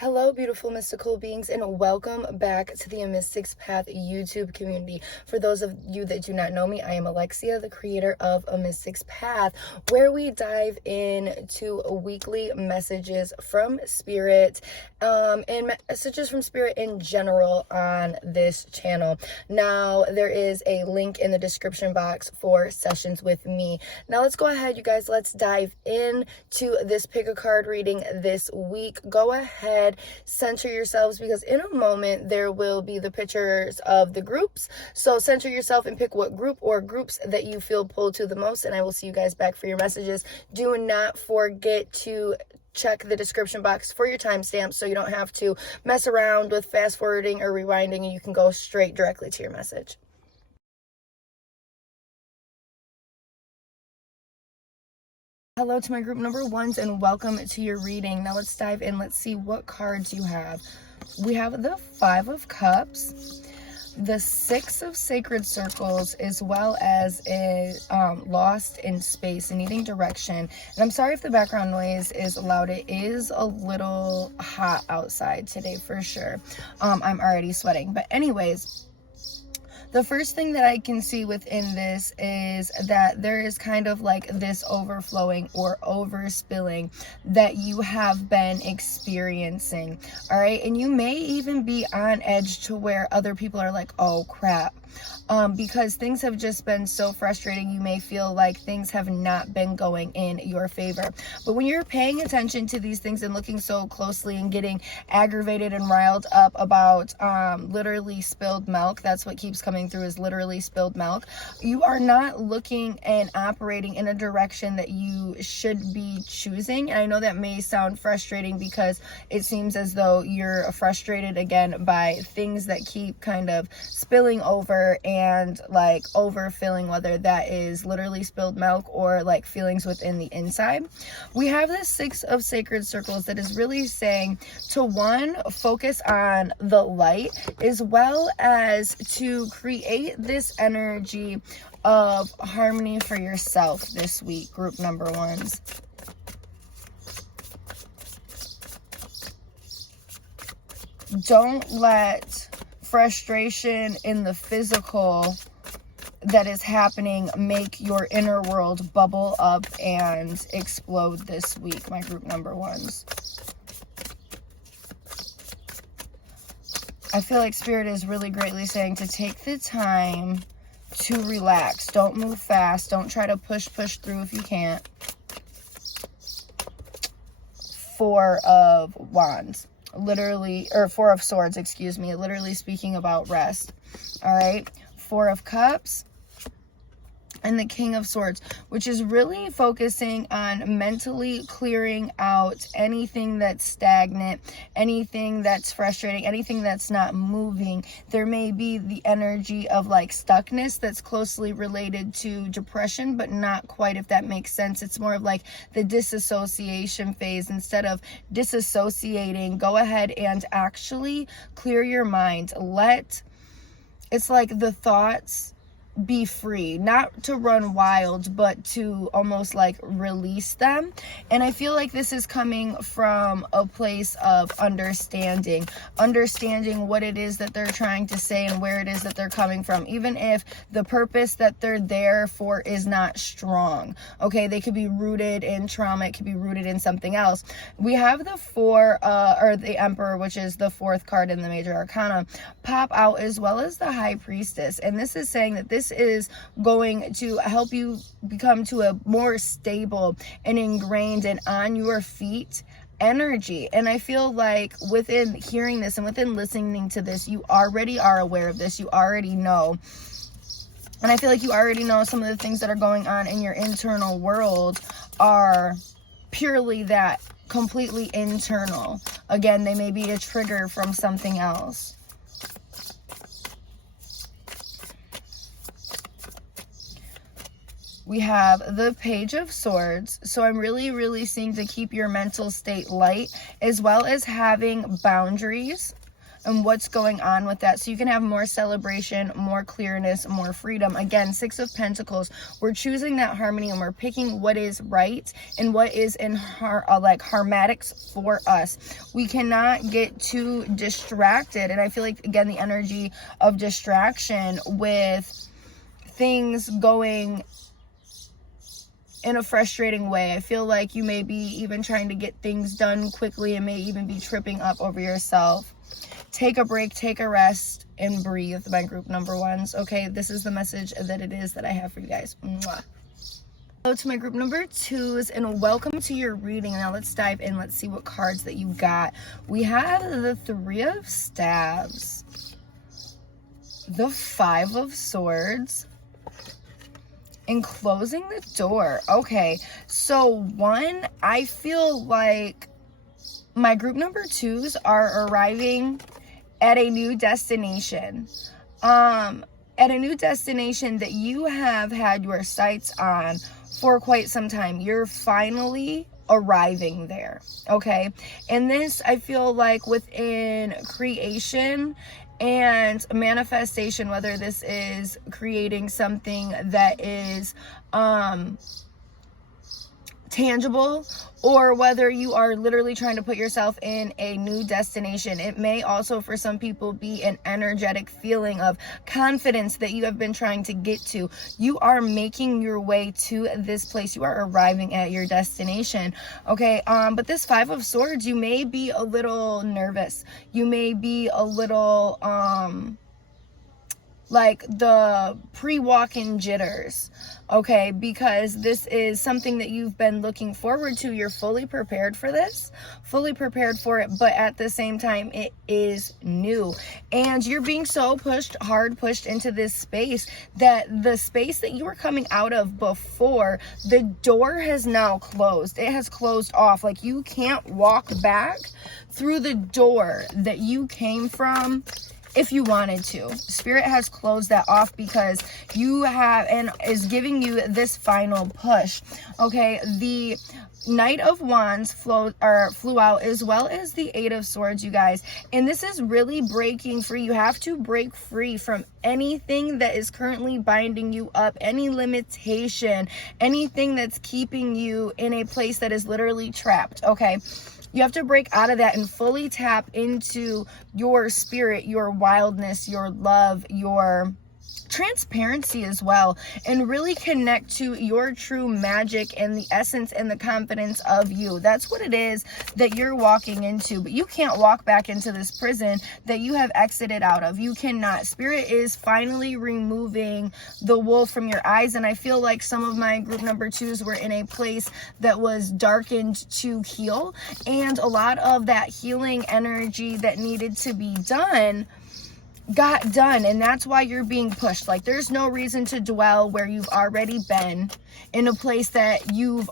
Hello, beautiful mystical beings, and welcome back to the amysticspath YouTube community. For those of you that do not know me, I am Alexia, the creator of amysticspath, where we dive into weekly messages from spirit and messages from spirit in general on this channel. Now, there is a link in the description box for sessions with me. Now, let's go ahead, you guys. Let's dive into this pick a card reading this week. Go ahead, center yourselves, because in a moment there will be the pictures of the groups. So center yourself and pick what group or groups that you feel pulled to the most, and I will see you guys back for your messages. Do not forget to check the description box for your timestamps so you don't have to mess around with fast forwarding or rewinding, and you can go straight directly to your message. Hello to my group number ones, and welcome to your reading. Now let's dive in. Let's see what cards you have. We have the Five of Cups, the Six of Sacred Circles, as well as a Lost in Space and Needing Direction. And I'm sorry if the background noise is loud. It is a little hot outside today for sure. I'm already sweating. But anyways, the first thing that I can see within this is that there is kind of like this overflowing or overspilling that you have been experiencing. All right. And you may even be on edge to where other people are like, oh crap. Because things have just been so frustrating. You may feel like things have not been going in your favor. But when you're paying attention to these things and looking so closely and getting aggravated and riled up about literally spilled milk, that's what keeps coming through, is literally spilled milk. You are not looking and operating in a direction that you should be choosing. And I know that may sound frustrating because it seems as though you're frustrated again by things that keep kind of spilling over and like overfilling, whether that is literally spilled milk or like feelings within the inside. We have this Six of Sacred Circles that is really saying to one, focus on the light, as well as to create this energy of harmony for yourself this week, group number ones. Don't let frustration in the physical that is happening make your inner world bubble up and explode this week, my group number ones. I feel like Spirit is really greatly saying to take the time to relax. Don't move fast. Don't try to push through if you can't. Four of Wands. Literally, or Four of Swords, excuse me, literally speaking about rest. All right, Four of Cups and the King of Swords, which is really focusing on mentally clearing out anything that's stagnant, anything that's frustrating, anything that's not moving. There may be the energy of like stuckness that's closely related to depression, but not quite, if that makes sense. It's more of like the disassociation phase. Instead of disassociating, go ahead and actually clear your mind. It's like the thoughts be free, not to run wild, but to almost like release them. And I feel like this is coming from a place of understanding what it is that they're trying to say and where it is that they're coming from, even if the purpose that they're there for is not strong. Okay, they could be rooted in trauma, it could be rooted in something else. We have the Four or the Emperor, which is the fourth card in the Major Arcana, pop out, as well as the High Priestess. And this is saying that this is going to help you become to a more stable and ingrained and on your feet energy. And I feel like within hearing this and within listening to this, you already are aware of this. You already know. And I feel like you already know some of the things that are going on in your internal world are purely that, completely internal. Again, they may be a trigger from something else. We have the Page of Swords. So I'm really seeing to keep your mental state light, as well as having boundaries. and what's going on with that, so you can have more celebration, more clearness, more freedom. Again, Six of Pentacles, we're choosing that harmony, and we're picking what is right and what is in harmatics for us. We cannot get too distracted, and I feel like, again, the energy of distraction with things going in a frustrating way. I feel like you may be even trying to get things done quickly and may even be tripping up over yourself. Take a break, take a rest, and breathe, my group number ones. Okay, this is the message that it is that I have for you guys. Mwah. Hello to my group number twos, and welcome to your reading. Now let's dive in. Let's see what cards that you got. We have the Three of Staves, the Five of Swords, and closing the door. Okay, so one, I feel like my group number twos are arriving at a new destination. At a new destination that you have had your sights on for quite some time. You're finally arriving there, okay? And this, I feel like, within creation and manifestation, whether this is creating something that is tangible, or whether you are literally trying to put yourself in a new destination. It may also, for some people, be an energetic feeling of confidence that you have been trying to get to. You are making your way to this place. You are arriving at your destination, okay? But this Five of Swords, you may be a little nervous. You may be a little like the pre-walk-in jitters, okay? Because this is something that you've been looking forward to. You're fully prepared for this, fully prepared for it, but at the same time, it is new. And you're being so hard pushed into this space that the space that you were coming out of before, the door has now closed. It has closed off. Like, you can't walk back through the door that you came from if you wanted to. Spirit has closed that off because you have, and is giving you this final push, okay? The Knight of Wands flew out, as well as the Eight of Swords, you guys. And this is really breaking free. You have to break free from anything that is currently binding you up, any limitation, anything that's keeping you in a place that is literally trapped, okay? You have to break out of that and fully tap into your spirit, your wildness, your love, your transparency as well, and really connect to your true magic and the essence and the confidence of you. That's what it is that you're walking into. But you can't walk back into this prison that you have exited out of. You cannot. Spirit is finally removing the wool from your eyes, and I feel like some of my group number twos were in a place that was darkened to heal, and a lot of that healing energy that needed to be done got done, and that's why you're being pushed. Like, there's no reason to dwell where you've already been, in a place that you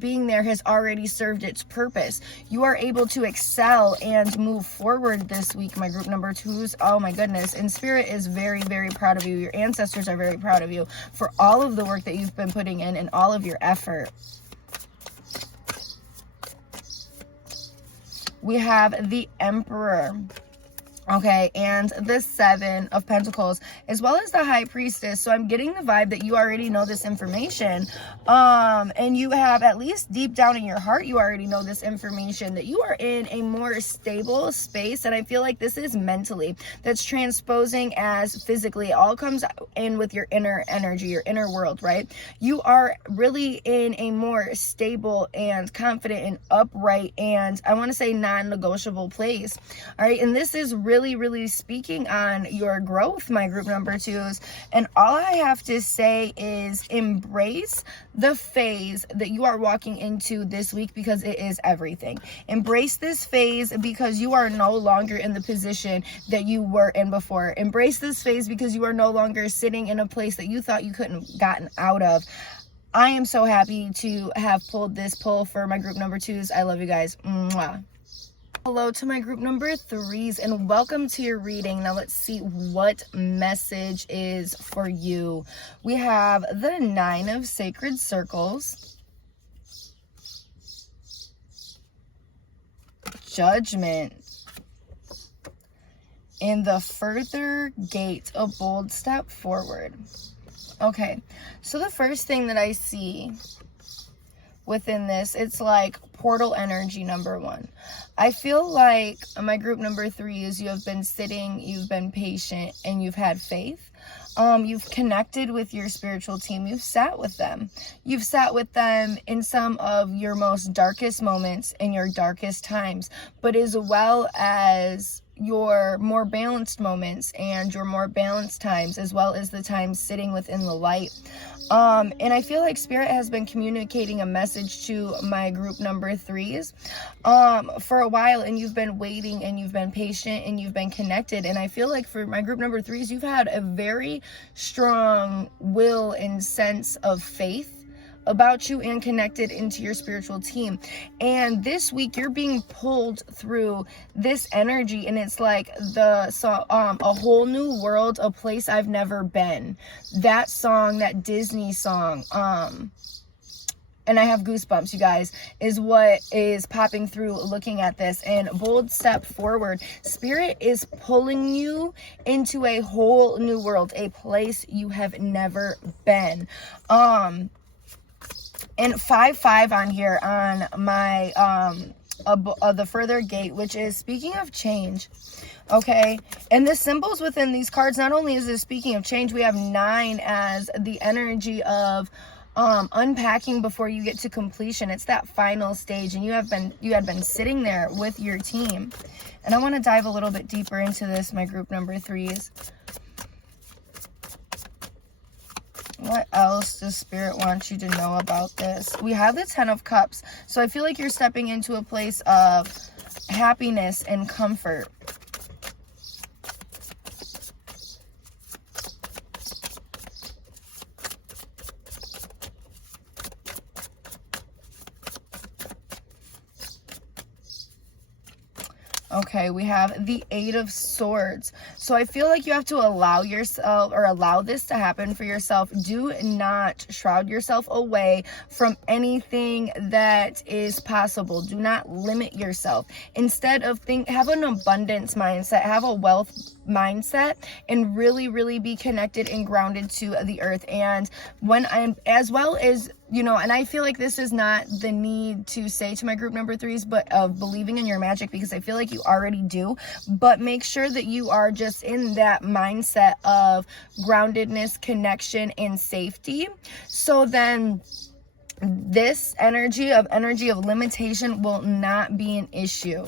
being there has already served its purpose. You are able to excel and move forward this week, my group number twos. Oh my goodness. And Spirit is very, very proud of you. Your ancestors are very proud of you for all of the work that you've been putting in and all of your effort. We have the Emperor. Okay, and the Seven of Pentacles, as well as the High Priestess. So I'm getting the vibe that you already know this information. And you have, at least deep down in your heart, you already know this information, that you are in a more stable space. And I feel like this is mentally, that's transposing as physically. It all comes in with your inner energy, your inner world, right? You are really in a more stable and confident and upright, and I want to say non-negotiable place. All right, and this is really speaking on your growth, my group number twos. And all I have to say is embrace the phase that you are walking into this week, because it is everything. Embrace this phase because you are no longer in the position that you were in before. Embrace this phase because you are no longer sitting in a place that you thought you couldn't have gotten out of. I am so happy to have pulled this pull for my group number twos. I love you guys. Mwah. Hello to my group number threes, and welcome to your reading. Now let's see what message is for you. We have the Nine of Sacred Circles, Judgment, in the further gate, a bold step forward. Okay, so the first thing that I see within this, it's like portal energy, number one. I feel like my group number 3 is you have been sitting, you've been patient, and you've had faith. You've connected with your spiritual team. You've sat with them. You've sat with them in some of your most darkest moments and your darkest times, but as well as your more balanced moments and your more balanced times, as well as the times sitting within the light. And I feel like Spirit has been communicating a message to my group number 3s for a while, and you've been waiting and you've been patient and you've been connected. And I feel like for my group number 3s, you've had a very strong will and sense of faith about you and connected into your spiritual team. And this week you're being pulled through this energy, and it's like a whole new world, a place I've never been. That song, that Disney song, and I have goosebumps, you guys, is what is popping through looking at this. And bold step forward. Spirit is pulling you into a whole new world, a place you have never been. And 5-5 on here on my the further gate, which is speaking of change. Okay, and the symbols within these cards, not only is this speaking of change, we have 9 as the energy of unpacking before you get to completion. It's that final stage, and you had been sitting there with your team. And I want to dive a little bit deeper into this, my group number 3s. What else does Spirit want you to know about this? We have the 10 of Cups. So I feel like you're stepping into a place of happiness and comfort. Okay, we have the 8 of Swords. So I feel like you have to allow yourself, or allow this to happen for yourself. Do not shroud yourself away from anything that is possible. Do not limit yourself. Instead of have an abundance mindset, have a wealth mindset, and really, really be connected and grounded to the earth. And when I'm, as well as, you know, and I feel like this is not the need to say to my group number 3s, but of believing in your magic, because I feel like you already do, but make sure that you are just in that mindset of groundedness, connection, and safety. So then this energy of limitation will not be an issue.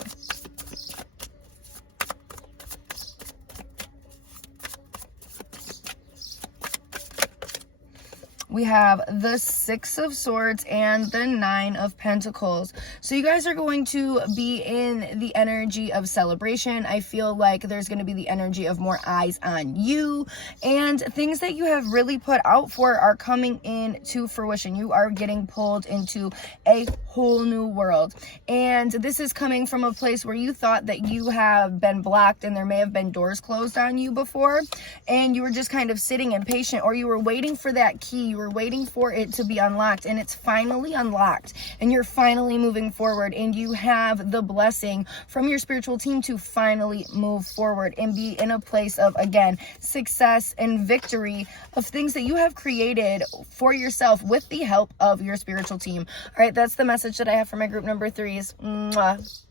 We have the 6 of Swords and the 9 of Pentacles. So you guys are going to be in the energy of celebration. I feel like there's going to be the energy of more eyes on you, and things that you have really put out for are coming into fruition. You are getting pulled into a whole new world. And this is coming from a place where you thought that you have been blocked and there may have been doors closed on you before, and you were just kind of sitting impatient, or you were waiting for that key. You were waiting for it to be unlocked, and it's finally unlocked, and you're finally moving forward, and you have the blessing from your spiritual team to finally move forward and be in a place of, again, success and victory of things that you have created for yourself with the help of your spiritual team. All right, that's the message that I have for my group number 3s. Mwah.